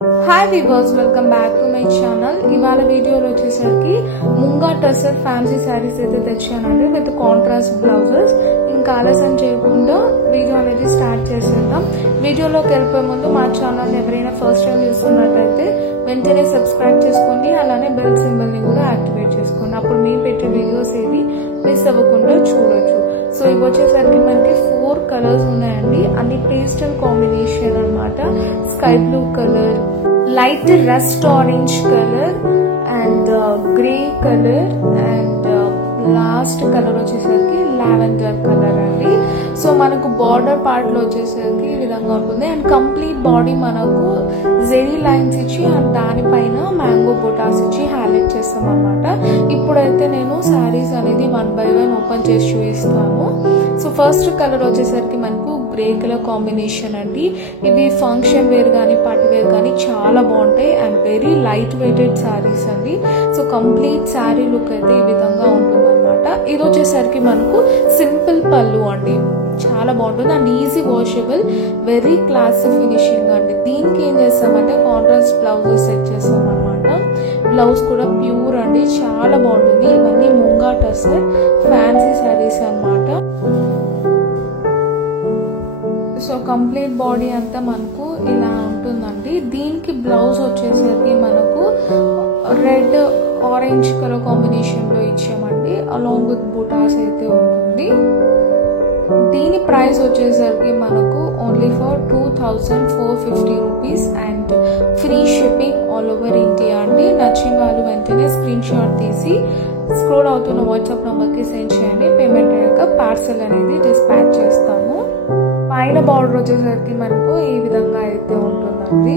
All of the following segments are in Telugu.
Hi viewers, welcome back to my channel. ఇవాళ వీడియోలో వచ్చేసరికి ముంగా టసర్ ఫ్యాన్సీ శారీస్ అయితే తెచ్చానండి విత్ కాంట్రాస్ట్ బ్లౌజెస్. ఇంకా ఆలస్యం చేయకుండా వీడియో అనేది స్టార్ట్ చేసేద్దాం. వీడియోలోకి వెళ్ళిపోయే ముందు మా ఛానల్ ఎవరైనా ఫస్ట్ టైం చూస్తున్నట్టయితే వెంటనే సబ్స్క్రైబ్ చేసుకోండి, అలానే బెల్ సింబల్ ని కూడా యాక్టివేట్ చేసుకోండి. అప్పుడు మేము పెట్టే వీడియోస్ ఏవి మిస్ అవ్వకుండా చూడొచ్చు. సో ఇవి వచ్చేసరికి మనకి 4 కలర్స్ ఉన్నాయండి. అన్ని పేస్టల్ కాంబినేషన్ అన్నమాట. Sky blue colour, light rust orange colour and grey colour and last colour వచ్చేసరికి లావెండర్ కలర్ అండి. సో మనకు బార్డర్ పార్ట్ లో వచ్చేసరికి ఈ విధంగా ఉంటుంది అండ్ కంప్లీట్ బాడీ మనకు జెరీ లైన్స్ ఇచ్చి అండ్ దానిపైన మ్యాంగో బొటాస్ ఇచ్చి హైలైట్ చేస్తాం అనమాట. ఇప్పుడైతే నేను శారీస్ అనేది 1 by 1 ఓపెన్ చేసి చూపిస్తాను. సో ఫస్ట్ కలర్ వచ్చేసరికి మనకు గ్రే కలర్ కాంబినేషన్ అండి. ఇవి ఫంక్షన్ వేర్ కానీ పార్టీ వేర్ కానీ చాలా బాగుంటాయి and very light weighted sarees అండి. సో కంప్లీట్ శారీ లుక్ అయితే ఈ విధంగా ఉంటుంది అనమాట. ఇది వచ్చేసరికి మనకు సింపుల్ పళ్ళు అండి, చాలా బాగుంటుంది and easy washable, very classy finishing అండి. దీనికి ఏం చేస్తామంటే కాంట్రాస్ట్ బ్లౌజెస్ సెట్ చేస్తాం అనమాట. బ్లౌజ్ కూడా ప్యూర్ అండి, చాలా బాగుంటుంది. ఇవన్నీ ముంగా టసర్ ఫ్యాన్సీ శారీస్ అనమాట. సో కంప్లీట్ బాడీ అంతా మనకు ఇలా ఉంటుందండి. దీనికి బ్లౌజ్ వచ్చేసరికి మనకు రెడ్ ఆరెంజ్ కలర్ కాంబినేషన్ లో ఇచ్చామండి, అలాంగ్ విత్ బుటాస్ అయితే ఉంటుంది. దీని ప్రైస్ వచ్చేసరికి మనకు only for 2450 rupees and free shipping all over India అండి. నచ్చిన వాళ్ళు వెంటనే స్క్రీన్ షాట్ తీసి స్క్రోల్ అవుతున్న వాట్సాప్ నంబర్కి సెండ్ చేయండి. పేమెంట్ అయ్యాక పార్సల్ అనేది డిస్పాచ్ చేస్తాము. పైన బార్డర్ వచ్చేసరికి మనకు ఈ విధంగా అయితే ఉంటుందండి.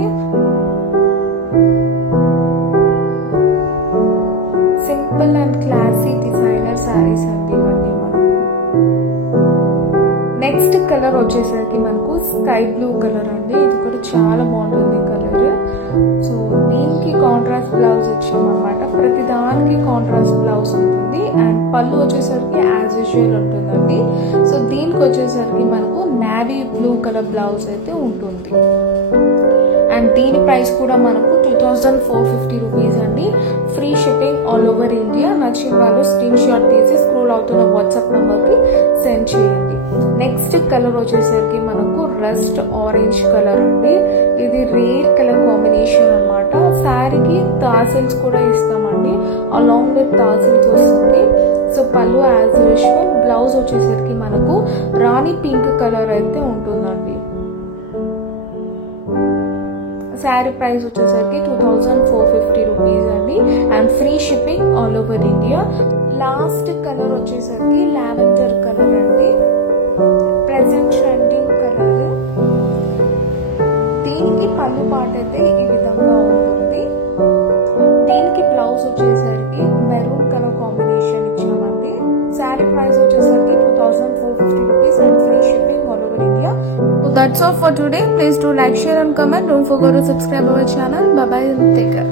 Simple and classy designer saris అండి ఇవన్నీ మనకు. నెక్స్ట్ కలర్ వచ్చేసరికి మనకు స్కై బ్లూ కలర్ అండి. ఇది కూడా చాలా బాగుంటుంది కలర్. సో దీనికి కాంట్రాస్ట్ బ్లౌజ్ ఇచ్చామన్నమాట. ప్రతి దానికి కాంట్రాస్ట్ బ్లౌజ్ ఉంటుంది అండ్ పళ్ళు వచ్చేసరికి యాజ్ యూజువల్ ఉంటుందండి. సో దీనికి వచ్చేసరికి మనకు నావీ బ్లూ కలర్ బ్లౌజ్ అయితే ఉంటుంది అండ్ దీని ప్రైస్ కూడా మనకు 2450 రూపీస్ అండి. Free shipping all over India. నచ్చిన వాళ్ళు స్క్రీన్ షాట్ తీసి స్క్రోల్ అవుతున్న వాట్సాప్ నంబర్కి సెండ్ చేయండి. నెక్స్ట్ కలర్ వచ్చేసరికి మనకు రస్ట్ ఆరెంజ్ కలర్ అండి. ఇది రేర్ కలర్ కాంబినేషన్ అనమాట. శారీకి టాసిల్స్ కూడా ఇస్తామండి, అలాంగ్ విత్ టాసిల్స్ వస్తుంది. సో పళ్ళు యాజ్ యూజువల్. బ్లౌజ్ వచ్చేసరికి మనకు రాణి పింక్ కలర్ అయితే ఉంటుందండి. శారీ ప్రైస్ వచ్చేసరికి 2450 రూపీస్ అండి and free shipping all over India. Last colour వచ్చేసరికి లావెండర్ కలర్ అండి, ప్రెసెంట్ ట్రెండింగ్ కలర్. దీనికి పళ్ళు పాట అయితే ఈ విధంగా ఉంటుంది. దీనికి బ్లౌజ్ వచ్చేసరికి మెరూన్ కలర్ కాంబినేషన్ ఇచ్చామండి. శారీ ప్రైస్ వచ్చేసరికి 2450 rupees and free shipping all over India. So that's all for today. Please do like, share and comment. Don't forget to subscribe our channel. Bye bye and take care.